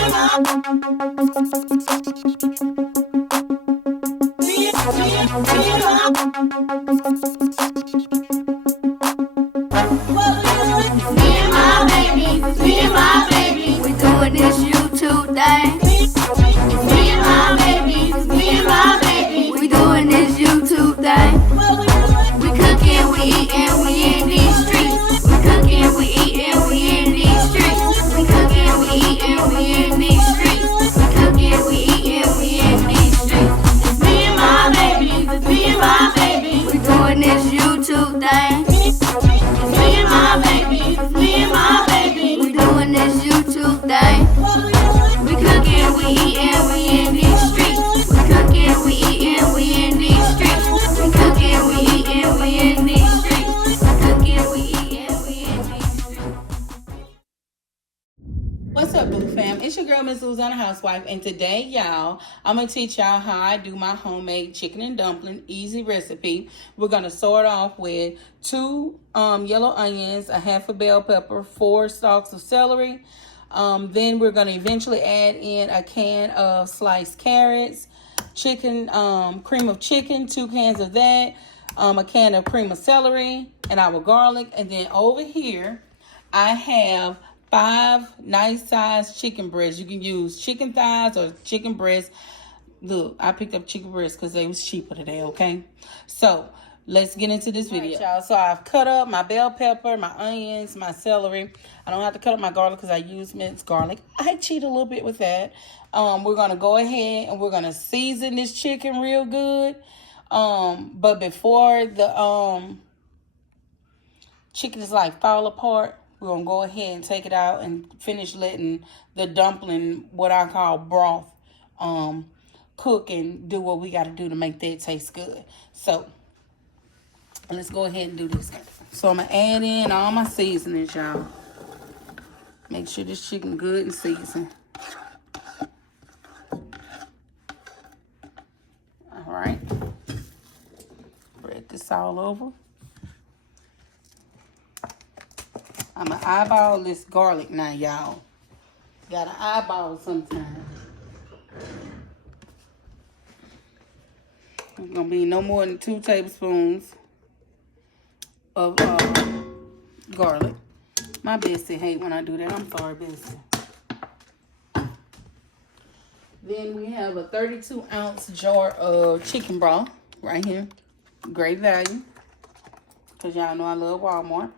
We doing this YouTube thing. Me and my baby. We doing this YouTube thing. We cooking, we eating, we in these streets. We cooking, we eating, we in these streets. We cooking, we eating, we in these streets. We cooking, we eating, we in these streets. It's me and my baby. We doing this YouTube thing. It's me and my baby. We doing this YouTube thing. We cooking, we eating, we in these streets. We cooking, we eating, we in these streets. We cooking, we eating, we in these streets. We cooking, we eating, we in these streets. What's up, Boo Fam? It's your girl, Miss Louisiana Housewife, and today, y'all, I'm going to teach y'all how I do my homemade chicken and dumpling, easy recipe. We're going to start off with 2 yellow onions, a half a bell pepper, 4 stalks of celery. Then we're going to eventually add in a can of sliced carrots, chicken, cream of chicken, 2 cans of that, a can of cream of celery, and our garlic. And then over here, I have 5 nice sized chicken breasts. You can use chicken thighs or chicken breasts. Look, I picked up chicken breasts because they was cheaper today, okay? So let's get into this video. All right, y'all. So I've cut up my bell pepper, my onions, my celery. I don't have to cut up my garlic because I use minced garlic. I cheat a little bit with that. We're going to go ahead and we're going to season this chicken real good. But before the chicken is like fall apart, we're going to go ahead and take it out and finish letting the dumpling, what I call broth, cook and do what we got to do to make that taste good. So let's go ahead and do this. So I'm going to add in all my seasonings, y'all. Make sure this chicken good and seasoned. All right. Spread this all over. I'm going to eyeball this garlic now, y'all. Got to eyeball sometimes. It's going to be no more than 2 tablespoons of garlic. My bestie hate when I do that. I'm sorry, bestie. Then we have a 32-ounce jar of chicken broth right here. Great value. Because y'all know I love Walmart.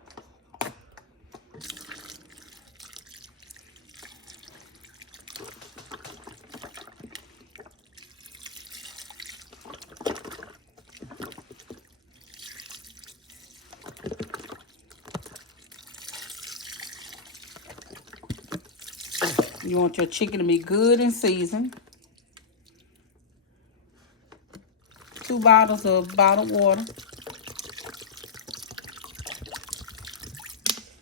You want your chicken to be good and seasoned. 2 bottles of bottled water.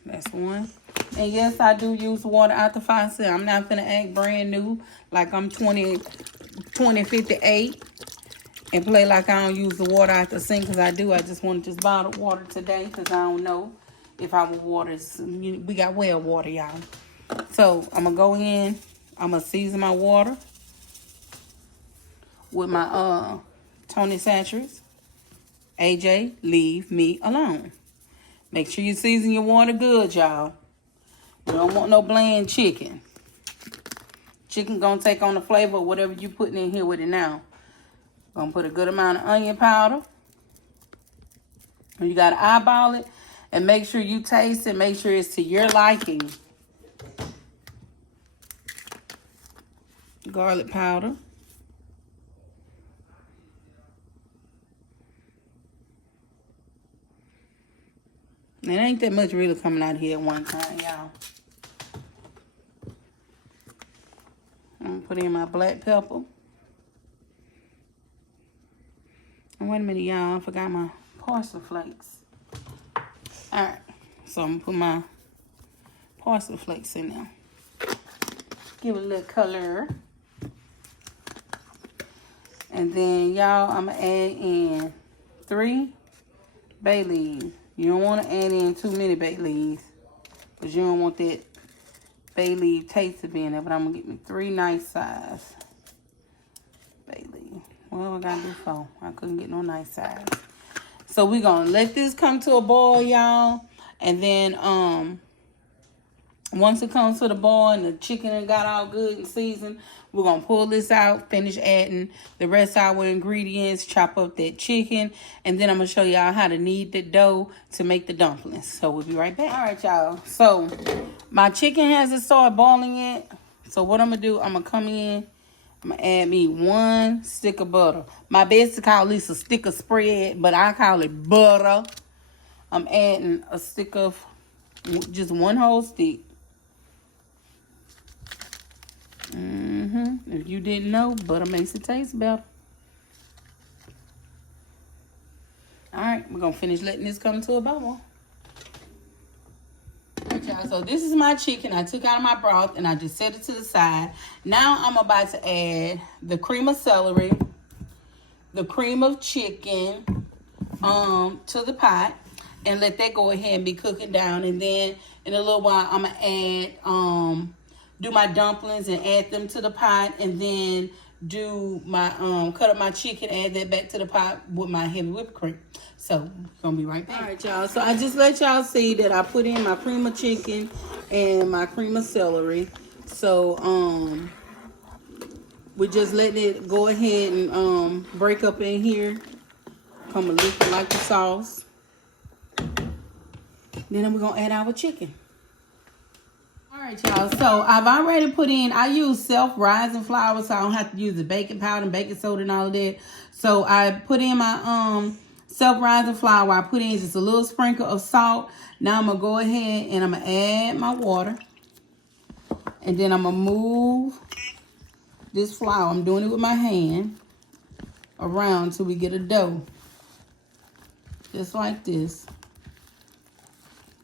That's 1. And yes, I do use water out the faucet. I'm not gonna act brand new like I'm 2058 and play like I don't use the water out the sink, because I do. I just wanted this bottled water today because I don't know if our water is, we got well water, y'all. So I'm going to go in. I'm going to season my water with my Tony Satchers. AJ, leave me alone. Make sure you season your water good, y'all. You don't want no bland chicken. Chicken going to take on the flavor of whatever you putting in here with it now. Going to put a good amount of onion powder. And you got to eyeball it and make sure you taste it. Make sure it's to your liking. Garlic powder. It ain't that much really coming out here at one time, y'all. I'm going to put in my black pepper. And wait a minute, y'all. I forgot my parsley flakes. Alright. So I'm going to put my parsley flakes in there. Give it a little color. And then, y'all, I'm going to add in 3 bay leaves. You don't want to add in too many bay leaves, because you don't want that bay leaf taste to be in there, but I'm gonna get me 3 nice size bay leaf. Well, I gotta do 4. I couldn't get no nice size. So we're gonna let this come to a boil, y'all. And then once it comes to the boil and the chicken got all good and seasoned, we're going to pull this out, finish adding the rest of our ingredients, chop up that chicken, and then I'm going to show y'all how to knead the dough to make the dumplings. So we'll be right back. All right, y'all. So my chicken hasn't started boiling yet. So what I'm going to do, I'm going to come in, I'm going to add me 1 stick of butter. My best to call this a stick of spread, but I call it butter. I'm adding a stick of, just 1 whole stick. If you didn't know, butter makes it taste better. Alright, we're going to finish letting this come to a boil. Alright, y'all. So this is my chicken. I took out of my broth and I just set it to the side. Now I'm about to add the cream of celery, the cream of chicken to the pot. And let that go ahead and be cooking down. And then in a little while, I'm going to add, do my dumplings and add them to the pot. And then do my, cut up my chicken, add that back to the pot with my heavy whipped cream. So, going to be right back. All right, y'all. So, I just let y'all see that I put in my cream of chicken and my cream of celery. So, we just letting it go ahead and break up in here. Come a little like the sauce. Then we're going to add our chicken. All right, y'all. So, I've already put in, I use self-rising flour, so I don't have to use the baking powder and baking soda and all of that. So, I put in my self-rising flour. I put in just a little sprinkle of salt. Now, I'm going to go ahead and I'm going to add my water. And then I'm going to move this flour. I'm doing it with my hand around till we get a dough. Just like this.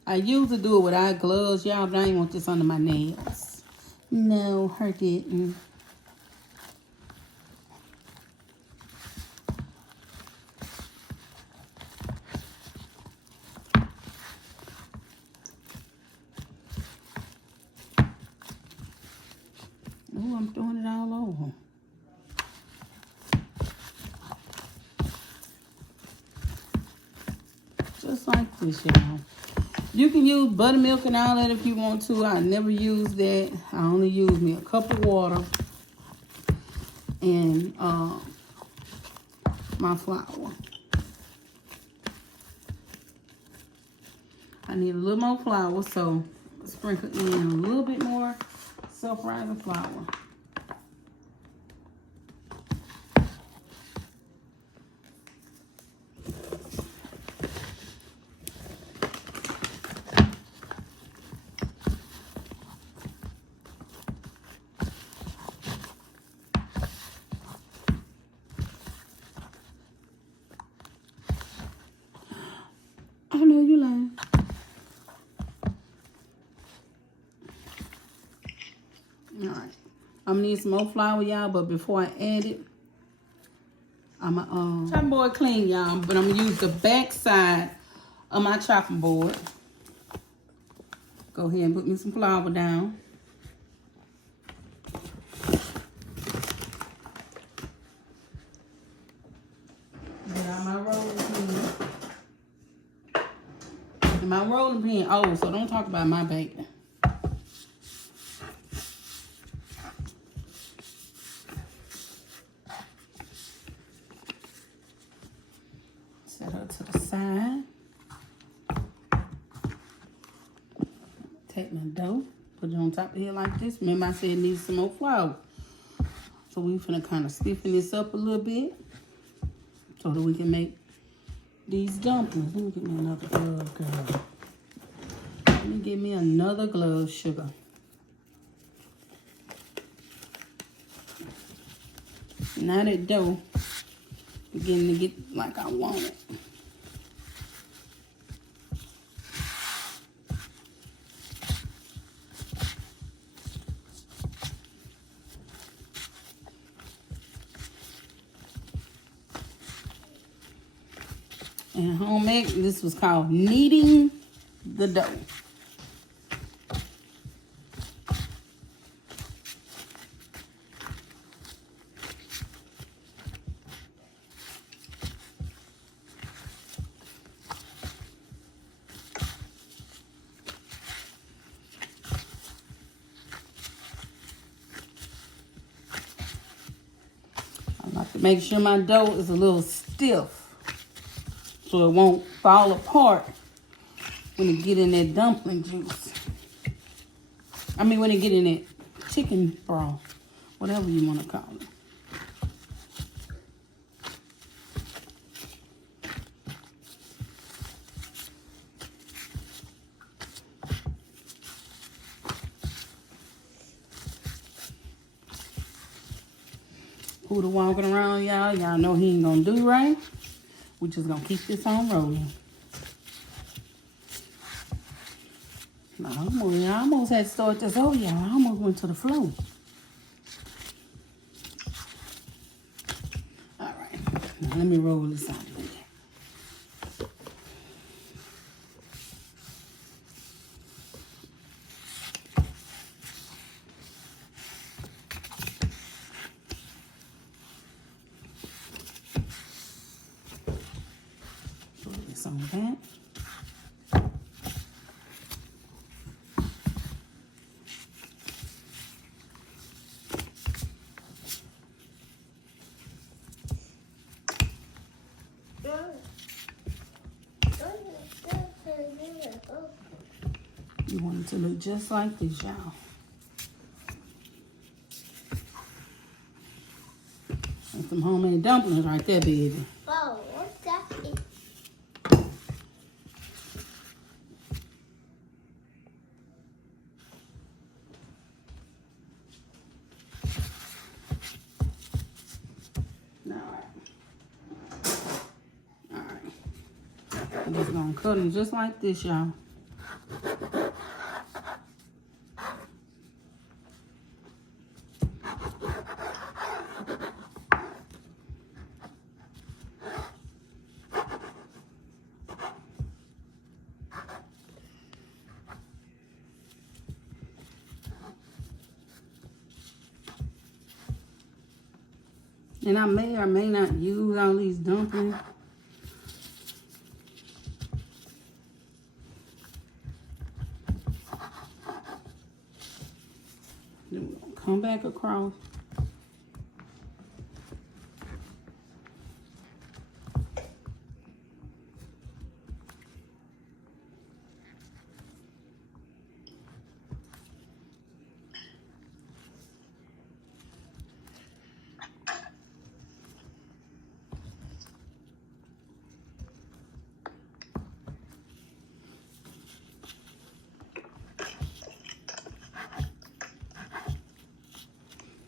I usually do it without gloves, y'all, but I ain't want this under my nails. No, her didn't. Oh, I'm throwing it all over. Just like this, y'all. You can use buttermilk and all that if you want to. I never use that. I only use me a cup of water and my flour. I need a little more flour, so sprinkle in a little bit more self-rising flour. I know you lying. Alright. I'm gonna need some more flour, y'all, but before I add it, I'm gonna chopping board clean, y'all, but I'm gonna use the back side of my chopping board. Go ahead and put me some flour down. Get out my rolling pin. And my rolling pin old, so don't talk about my bacon. Set her to the side. Take my dough, put it on top of here like this. Remember I said it needs some more flour. So we finna kind of stiffen this up a little bit so that we can make these dumplings. Let me get me another glove, girl. Let me get me another glove, sugar. Now that dough beginning to get like I want it. And homemade, this was called kneading the dough. Make sure my dough is a little stiff so it won't fall apart when it get in that dumpling juice. I mean, when it get in that chicken broth, whatever you want to call it. Poodle walking around, y'all. Y'all know he ain't gonna do right. We just gonna keep this on rolling. I almost had to start this over, y'all. I almost went to the floor. All right, now let me roll this out of here. Put this on that. You want it to look just like this, y'all. And some homemade dumplings right there, baby. Oh, what's that? Alright. I'm just gonna cut them just like this, y'all. And I may or may not use all these dumplings. Then we're gonna come back across.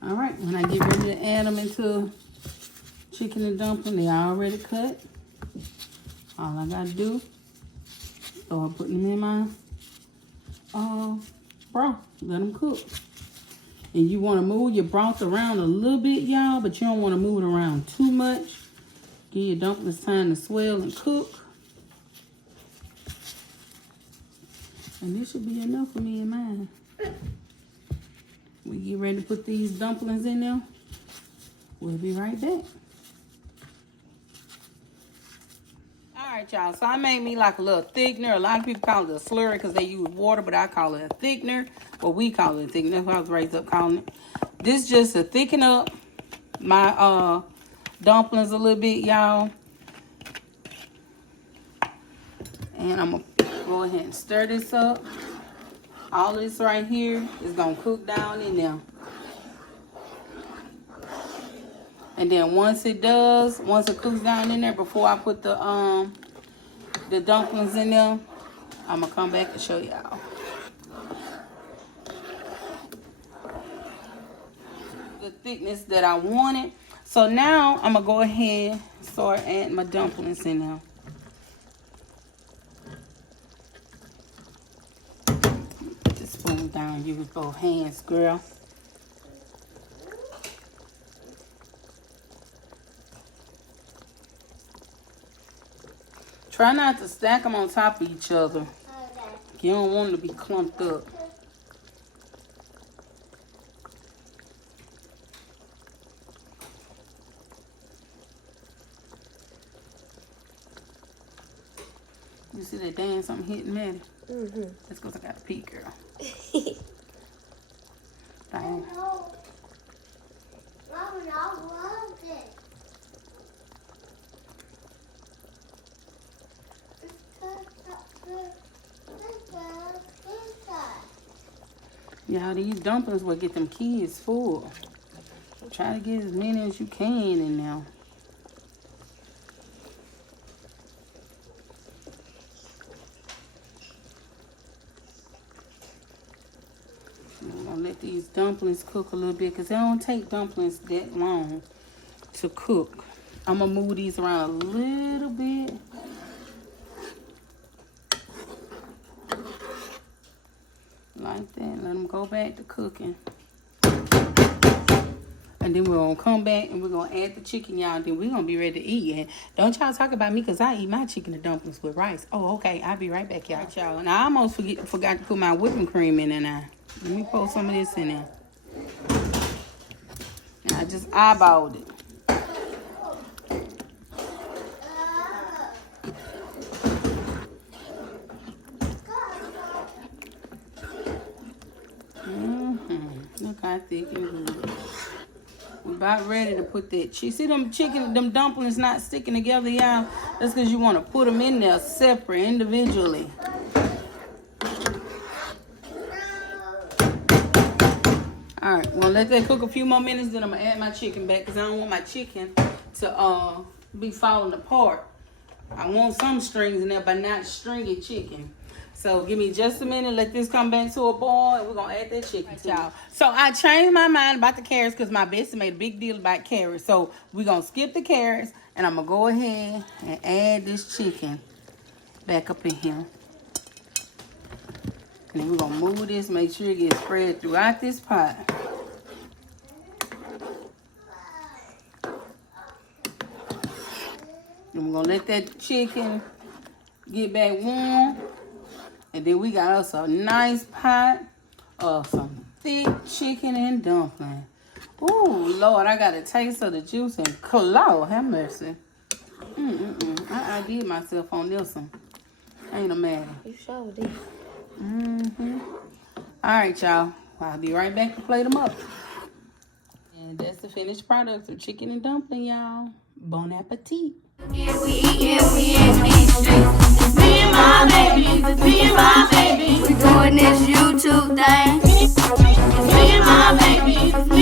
All right, when I get ready to add them into chicken and dumpling, they already cut. All I gotta do, start putting them in my broth. Let them cook. And you want to move your broth around a little bit, y'all, but you don't want to move it around too much. Give your dumplings time to swell and cook. And this should be enough for me and mine. We get ready to put these dumplings in there. We'll be right back. All right, y'all. So I made me like a little thickener. A lot of people call it a slurry because they use water, but I call it a thickener. Or we call it a thickener. That's what I was raised up calling it. This just to thicken up my dumplings a little bit, y'all. And I'm going to go ahead and stir this up. All this right here is going to cook down in there. And then once it cooks down in there, before I put the dumplings in there, I'm going to come back and show y'all. The thickness that I wanted. So now I'm going to go ahead and start adding my dumplings in there. Down, use both hands, girl. Try not to stack them on top of each other. You don't want them to be clumped up. You see that dance something hitting Maddie? Mm-hmm. That's because I got a pee, girl. Dang. Y'all, these dumplings will get them kids full. Try to get as many as you can in there. I'm gonna let these dumplings cook a little bit because they don't take dumplings that long to cook. I'm gonna move these around a little bit. Like that. Let them go back to cooking. And then we're going to come back and we're going to add the chicken, y'all. Then we're going to be ready to eat. And don't y'all talk about me because I eat my chicken and dumplings with rice. Oh, okay. I'll be right back, y'all. Right, y'all. And I almost forgot to put my whipping cream in there now. Let me pour some of this in there. And I just eyeballed it. Look how thick and good. We're about ready to put that. You see them dumplings not sticking together, y'all? That's because you want to put them in there separate, individually. Alright, well, let that cook a few more minutes, then I'm going to add my chicken back because I don't want my chicken to be falling apart. I want some strings in there, but not stringy chicken. So give me just a minute, let this come back to a boil, and we're going to add that chicken, y'all. So I changed my mind about the carrots because my bestie made a big deal about carrots. So we're going to skip the carrots, and I'm going to go ahead and add this chicken back up in here. And then we're going to move this, make sure it gets spread throughout this pot. And we're going to let that chicken get back warm. And then we got us a nice pot of some thick chicken and dumpling. Ooh, Lord, I got a taste of the juice and Lord, have mercy. I did myself on this one. Ain't a Maddie. You sure did. All right, y'all. I'll be right back to plate them up. And that's the finished product of chicken and dumpling, y'all. Bon appetit. Yeah, we in these streets. It's me and my baby. It's me and my baby. We doing this YouTube thing. It's me and my baby. It's me